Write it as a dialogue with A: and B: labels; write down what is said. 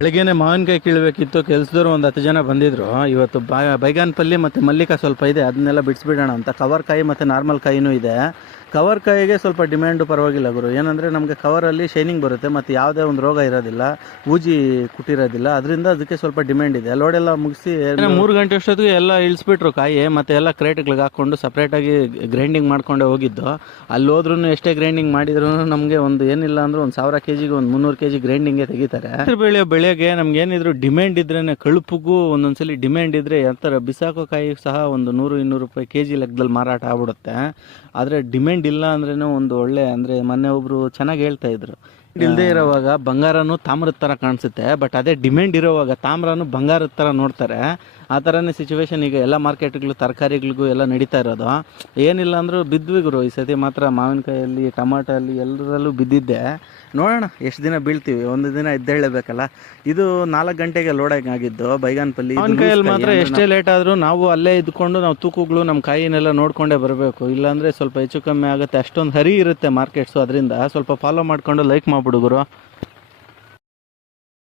A: ಬೆಳಗ್ಗೆನೆ ಮಾವಿನಕಾಯಿ ಕೀಳಬೇಕಿತ್ತು. ಕೆಲ್ಸದವ್ರು ಒಂದು ಹತ್ತು ಜನ ಬಂದಿದ್ರು. ಇವತ್ತು ಬೈಗಾನ್ ಪಲ್ಲಿ ಮತ್ತು ಮಲ್ಲಿಕ ಸ್ವಲ್ಪ ಇದೆ. ಅದನ್ನೆಲ್ಲ ಬಿಡಿಸ್ಬಿಡೋಣ ಅಂತ. ಕವರ್ ಕಾಯಿ ಮತ್ತು ನಾರ್ಮಲ್ ಕಾಯಿನೂ ಇದೆ. ಕವರ್ ಕಾಯಿಗೆ ಸ್ವಲ್ಪ ಡಿಮ್ಯಾಂಡು ಪರವಾಗಿಲ್ಲ ಗುರು. ಏನಂದರೆ ನಮಗೆ ಕವರಲ್ಲಿ ಶೈನಿಂಗ್ ಬರುತ್ತೆ. ಮತ್ತು ಯಾವುದೇ ಒಂದು ರೋಗ ಇರೋದಿಲ್ಲ. ಊಜಿ ಕುಟ್ಟಿರೋದಿಲ್ಲ. ಅದರಿಂದ ಅದಕ್ಕೆ ಸ್ವಲ್ಪ ಡಿಮ್ಯಾಂಡ್ ಇದೆ. ಲೋಡೆಲ್ಲ ಮುಗಿಸಿ ಮೂರು ಗಂಟೆ ಅಷ್ಟೊತ್ತಿಗೆ ಎಲ್ಲ ಇಳಿಸ್ಬಿಟ್ರು ಕಾಯಿ. ಮತ್ತು ಎಲ್ಲ ಕ್ರೇಟ್ಗಳಿಗೆ ಹಾಕ್ಕೊಂಡು ಸಪ್ರೇಟಾಗಿ ಗ್ರೈಂಡಿಂಗ್ ಮಾಡ್ಕೊಂಡೆ ಹೋಗಿದ್ದು. ಅಲ್ಲಿ ಹೋದ್ರೂ ಎಷ್ಟೇ ಗ್ರೈಂಡಿಂಗ್ ಮಾಡಿದ್ರು ನಮಗೆ ಒಂದು ಏನಿಲ್ಲ ಅಂದ್ರೆ ಒಂದು ಸಾವಿರ ಕೆ ಜಿಗೆ ಒಂದು ಮುನ್ನೂರು ಕೆ ಜಿ ಗ್ರೈಂಡಿಂಗೇ ತೆಗಿತಾರೆ. ಹೆಸರು ಬೆಳೆ ಬೆಳೆಗೆ ನಮ್ಗೆ ಏನಿದ್ರು ಡಿಮ್ಯಾಂಡ್ ಇದ್ರೇನೆ ಕಳುಪುಗೂ ಒಂದೊಂದ್ಸಲಿ ಡಿಮ್ಯಾಂಡ್ ಇದ್ರೆ ಅಂತಾರೆ ಬಿಸಾಕೋ ಕಾಯಿ ಸಹ ಒಂದು ನೂರು, ಇನ್ನೂರು ರೂಪಾಯಿ ಕೆ ಜಿ ಲೆಕ್ಕದಲ್ಲಿ ಮಾರಾಟ ಆಗ್ಬಿಡುತ್ತೆ. ಆದರೆ ಡಿಮ್ಯಾಂಡ್ ಇಲ್ಲ ಅಂದ್ರೇನು ಒಂದು ಒಳ್ಳೆ, ಅಂದರೆ ಮೊನ್ನೆ ಒಬ್ರು ಚೆನ್ನಾಗಿ ಹೇಳ್ತಾ ಇದ್ರು. ಇಲ್ಲದೆ ಇರೋವಾಗ ಬಂಗಾರನು ತಾಮ್ರದ ತರ ಕಾಣಿಸುತ್ತೆ ಬಟ್ ಅದೇ ಡಿಮ್ಯಾಂಡ್ ಇರೋವಾಗ ತಾಮ್ರನು ಬಂಗಾರದ ತರ ನೋಡ್ತಾರೆ. ಆ ಥರನೇ ಸಿಚುವೇಶನ್ ಈಗ ಎಲ್ಲ ಮಾರ್ಕೆಟ್ಗಳು ತರಕಾರಿಗಳಿಗೂ ಎಲ್ಲ ನಡೀತಾ ಇರೋದು. ಏನಿಲ್ಲ ಅಂದರೂ ಬಿದ್ವಿ ಗುರು ಈ ಸತಿ ಮಾತ್ರ ಮಾವಿನಕಾಯಲ್ಲಿ ಟಮಾಟಲ್ಲಿ ಎಲ್ಲರಲ್ಲೂ ಬಿದ್ದಿದ್ದೆ. ನೋಡೋಣ ಎಷ್ಟು ದಿನ ಬೀಳ್ತೀವಿ? ಒಂದು ದಿನ ಎದ್ದೇಳಬೇಕಲ್ಲ ಇದು ನಾಲ್ಕು ಗಂಟೆಗೆ ಲೋಡ್ ಆಗಿದ್ದು ಬೈಗಾನಪಲ್ಲಿ ಮಾವಿನಕಾಯಲ್ಲಿ ಮಾತ್ರ ಎಷ್ಟೇ ಲೇಟ್ ಆದರೂ ನಾವು ಅಲ್ಲೇ ಇದ್ಕೊಂಡು ನಾವು ತೂಕುಗಳು ನಮ್ಮ ಕಾಯಿನೆಲ್ಲ ನೋಡ್ಕೊಂಡೇ ಬರಬೇಕು. ಇಲ್ಲಾಂದರೆ ಸ್ವಲ್ಪ ಹೆಚ್ಚು ಕಮ್ಮಿ ಆಗುತ್ತೆ. ಅಷ್ಟೊಂದು ಹರಿ ಇರುತ್ತೆ ಮಾರ್ಕೆಟ್ಸು ಅದರಿಂದ ಸ್ವಲ್ಪ ಫಾಲೋ ಮಾಡ್ಕೊಂಡು ಲೈಕ್ ಮಾಡ್ಬಿಡು ಗುರು